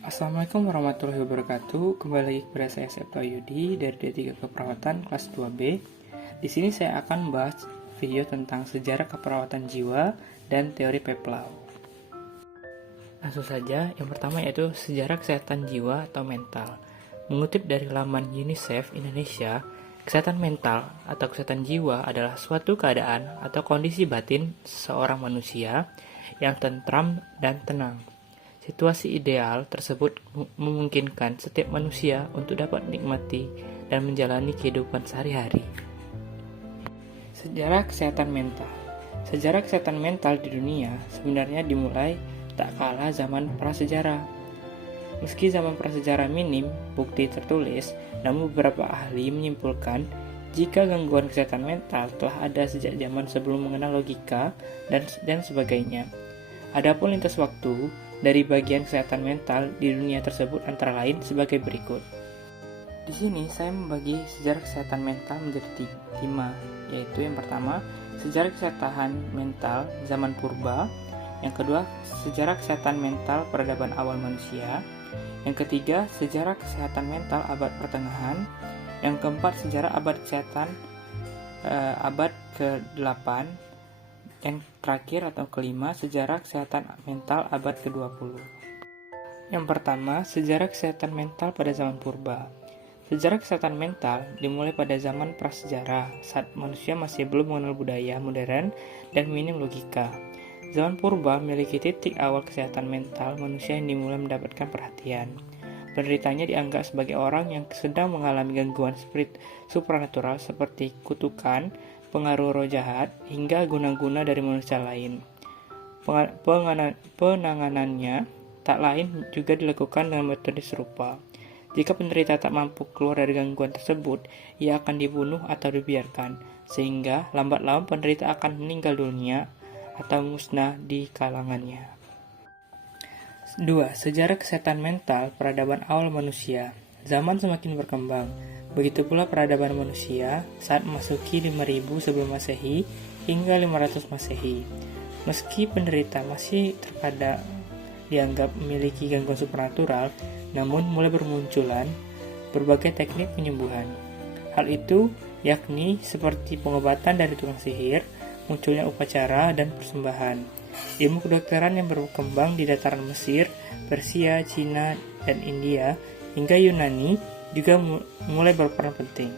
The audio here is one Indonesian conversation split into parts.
Assalamualaikum warahmatullahi wabarakatuh. Kembali lagi kepada saya Septo Ayudi dari D3 Keperawatan kelas 2B. Di sini saya akan membahas video tentang sejarah keperawatan jiwa dan teori Peplau. Langsung saja, yang pertama yaitu sejarah kesehatan jiwa atau mental. Mengutip dari laman UNICEF Indonesia, kesehatan mental atau kesehatan jiwa adalah suatu keadaan atau kondisi batin seorang manusia yang tentram dan tenang. Situasi ideal tersebut memungkinkan setiap manusia untuk dapat menikmati dan menjalani kehidupan sehari-hari. Sejarah kesehatan mental. Sejarah kesehatan mental di dunia sebenarnya dimulai tak kalah zaman prasejarah. Meski zaman prasejarah minim bukti tertulis, namun beberapa ahli menyimpulkan jika gangguan kesehatan mental telah ada sejak zaman sebelum mengenal logika dan sebagainya. Adapun lintas waktu dari bagian kesehatan mental di dunia tersebut antara lain sebagai berikut. Di sini saya membagi sejarah kesehatan mental menjadi 5, yaitu yang pertama, sejarah kesehatan mental zaman purba, yang kedua, sejarah kesehatan mental peradaban awal manusia, yang ketiga, sejarah kesehatan mental abad pertengahan, yang keempat, sejarah abad kesehatan abad ke-8, yang terakhir atau kelima, sejarah kesehatan mental abad ke-20. Yang pertama, sejarah kesehatan mental pada zaman purba. Sejarah kesehatan mental dimulai pada zaman prasejarah, saat manusia masih belum mengenal budaya modern dan minim logika. Zaman purba memiliki titik awal kesehatan mental manusia yang dimulai mendapatkan perhatian. Penderitanya dianggap sebagai orang yang sedang mengalami gangguan spirit supranatural seperti kutukan, pengaruh roh jahat, hingga guna-guna dari manusia lain. Penanganannya tak lain juga dilakukan dengan metode serupa. Jika penderita tak mampu keluar dari gangguan tersebut, ia akan dibunuh atau dibiarkan, sehingga lambat laun penderita akan meninggal dunia atau musnah di kalangannya. 2. Sejarah kesehatan mental peradaban awal manusia. Zaman semakin berkembang. Begitu pula peradaban manusia saat memasuki 5000 sebelum Masehi hingga 500 Masehi. Meski penderita masih terkadang dianggap memiliki gangguan supernatural, namun mulai bermunculan berbagai teknik penyembuhan. Hal itu yakni seperti pengobatan dari tukang sihir, munculnya upacara dan persembahan. Ilmu kedokteran yang berkembang di dataran Mesir, Persia, Cina, dan India hingga Yunani juga mulai berperan penting.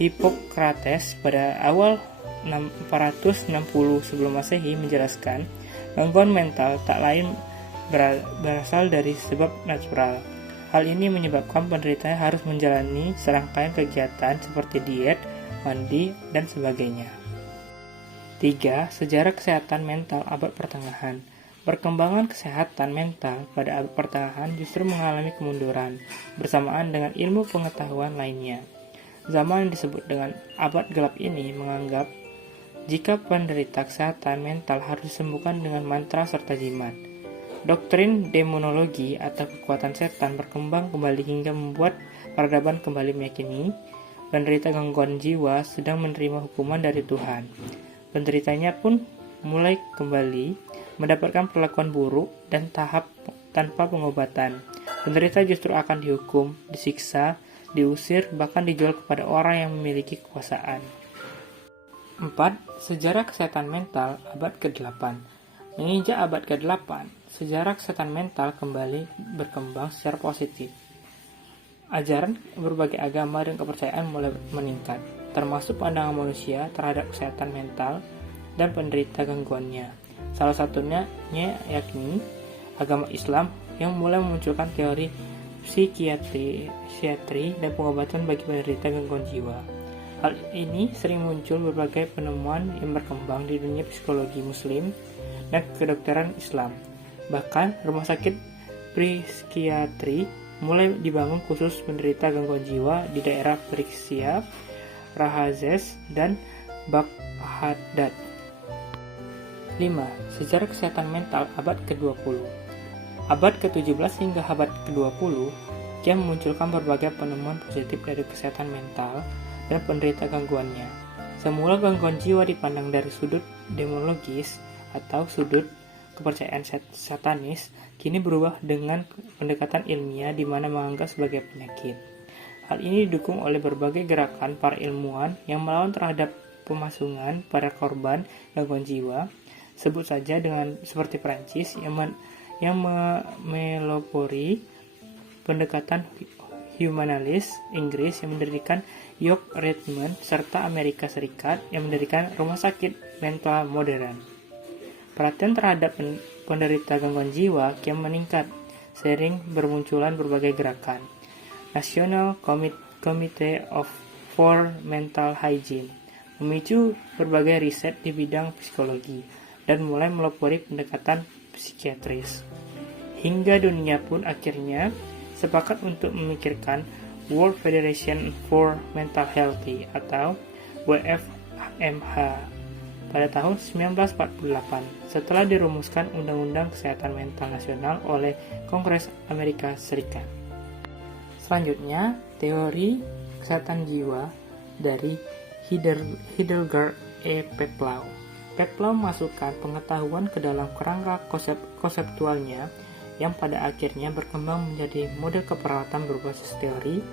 Hippocrates pada awal 460 sebelum Masehi menjelaskan gangguan mental tak lain berasal dari sebab natural. Hal ini menyebabkan penderitanya harus menjalani serangkaian kegiatan seperti diet, mandi, dan sebagainya. 3. Sejarah kesehatan mental abad pertengahan. Perkembangan kesehatan mental pada abad pertengahan justru mengalami kemunduran bersamaan dengan ilmu pengetahuan lainnya. Zaman yang disebut dengan abad gelap ini menganggap jika penderita kesehatan mental harus disembuhkan dengan mantra serta jimat. Doktrin demonologi atau kekuatan setan berkembang kembali hingga membuat peradaban kembali meyakini penderita gangguan jiwa sedang menerima hukuman dari Tuhan. Penderitanya pun mulai kembali mendapatkan perlakuan buruk dan tahap tanpa pengobatan. Penderita justru akan dihukum, disiksa, diusir, bahkan dijual kepada orang yang memiliki kekuasaan. 4. Sejarah kesehatan mental abad ke-8. Menginjak abad ke-8, sejarah kesehatan mental kembali berkembang secara positif. Ajaran berbagai agama dan kepercayaan mulai meningkat, termasuk pandangan manusia terhadap kesehatan mental dan penderita gangguannya. Salah satunya yakni agama Islam yang mulai memunculkan teori psikiatri dan pengobatan bagi penderita gangguan jiwa. Hal ini sering muncul berbagai penemuan yang berkembang di dunia psikologi Muslim dan kedokteran Islam. Bahkan rumah sakit psikiatri mulai dibangun khusus penderita gangguan jiwa di daerah Persia, Rahazes, dan Baghdad. 5. Sejarah kesehatan mental abad ke-20. Abad ke-17 hingga abad ke-20 yang memunculkan berbagai penemuan positif dari kesehatan mental dan penderita gangguannya. Semula gangguan jiwa dipandang dari sudut demonologis atau sudut kepercayaan satanis kini berubah dengan pendekatan ilmiah di mana menganggap sebagai penyakit. Hal ini didukung oleh berbagai gerakan para ilmuwan yang melawan terhadap pemasungan pada korban gangguan jiwa. Sebut saja dengan seperti Prancis yang melopori pendekatan humanalist Inggris yang mendirikan York Redmond, serta Amerika Serikat yang mendirikan rumah sakit mental modern. Perhatian terhadap penderita gangguan jiwa kian meningkat seiring bermunculan berbagai gerakan. National Committee for Mental Hygiene memicu berbagai riset di bidang psikologi dan mulai melopori pendekatan psikiatris. Hingga dunia pun akhirnya sepakat untuk memikirkan World Federation for Mental Health atau WFMH pada tahun 1948 setelah dirumuskan Undang-Undang Kesehatan Mental Nasional oleh Kongres Amerika Serikat. Selanjutnya, teori kesehatan jiwa dari Hildegard E. Peplau. Peplau memasukkan pengetahuan ke dalam kerangka konseptualnya yang pada akhirnya berkembang menjadi model keperawatan berbasis teori.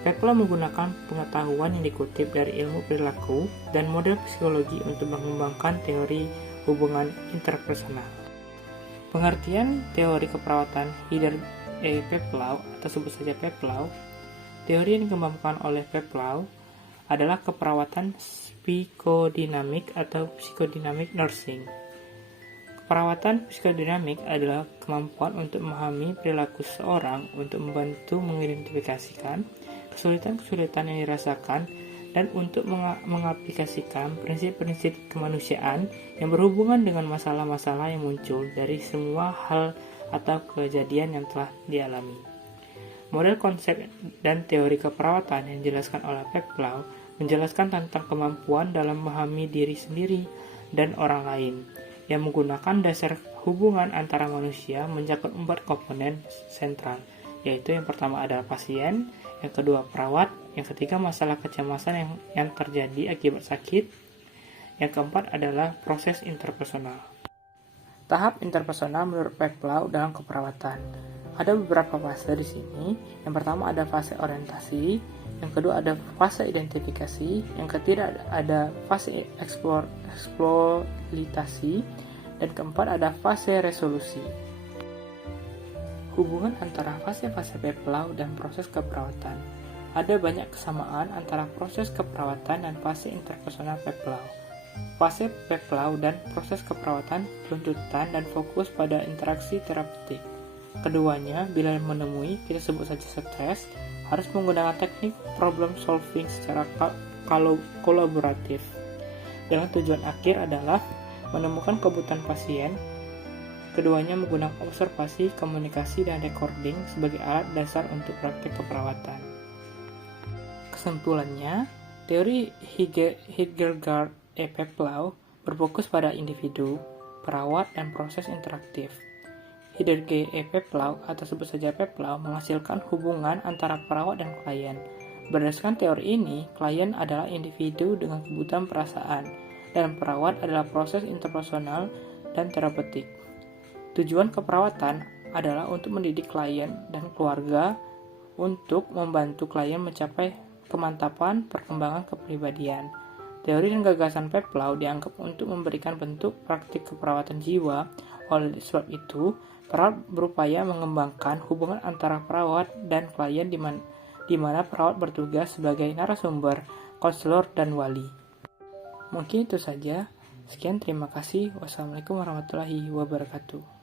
Peplau menggunakan pengetahuan yang dikutip dari ilmu perilaku dan model psikologi untuk mengembangkan teori hubungan interpersonal. Pengertian teori keperawatan Hildegard E. Peplau atau sebut saja Peplau, teori yang dikembangkan oleh Peplau adalah keperawatan psikodinamik atau psychodynamic nursing. Perawatan psikodinamik adalah kemampuan untuk memahami perilaku seseorang untuk membantu mengidentifikasikan kesulitan-kesulitan yang dirasakan dan untuk mengaplikasikan prinsip-prinsip kemanusiaan yang berhubungan dengan masalah-masalah yang muncul dari semua hal atau kejadian yang telah dialami. Model konsep dan teori keperawatan yang dijelaskan oleh Peplau menjelaskan tentang kemampuan dalam memahami diri sendiri dan orang lain, yang menggunakan dasar hubungan antara manusia mencakup 4 komponen sentral, yaitu yang pertama adalah pasien, yang kedua perawat, yang ketiga masalah kecemasan yang terjadi akibat sakit, yang keempat adalah proses interpersonal. Tahap interpersonal menurut Peplau dalam keperawatan. Ada beberapa fase di sini. Yang pertama ada fase orientasi, yang kedua ada fase identifikasi, yang ketiga ada fase eksploitasi, dan keempat ada fase resolusi. Hubungan antara fase-fase Peplau dan proses keperawatan. Ada banyak kesamaan antara proses keperawatan dan fase interpersonal Peplau. Fase Peplau dan proses keperawatan tuntutan dan fokus pada interaksi terapeutik. Keduanya, bila menemui, kita sebut saja stres, harus menggunakan teknik problem solving secara kolaboratif. Dengan tujuan akhir adalah menemukan kebutuhan pasien. Keduanya menggunakan observasi, komunikasi, dan recording sebagai alat dasar untuk praktik keperawatan. Kesimpulannya, teori Hildegard E. Peplau berfokus pada individu, perawat, dan proses interaktif. Hildegard E. Peplau atau sebut saja Peplau menghasilkan hubungan antara perawat dan klien. Berdasarkan teori ini, klien adalah individu dengan kebutuhan perasaan, dan perawat adalah proses interpersonal dan terapeutik. Tujuan keperawatan adalah untuk mendidik klien dan keluarga untuk membantu klien mencapai kemantapan perkembangan kepribadian. Teori dan gagasan Peplau dianggap untuk memberikan bentuk praktik keperawatan jiwa. Oleh sebab itu, perawat berupaya mengembangkan hubungan antara perawat dan klien di mana perawat bertugas sebagai narasumber, konselor, dan wali. Mungkin itu saja. Sekian, terima kasih. Wassalamualaikum warahmatullahi wabarakatuh.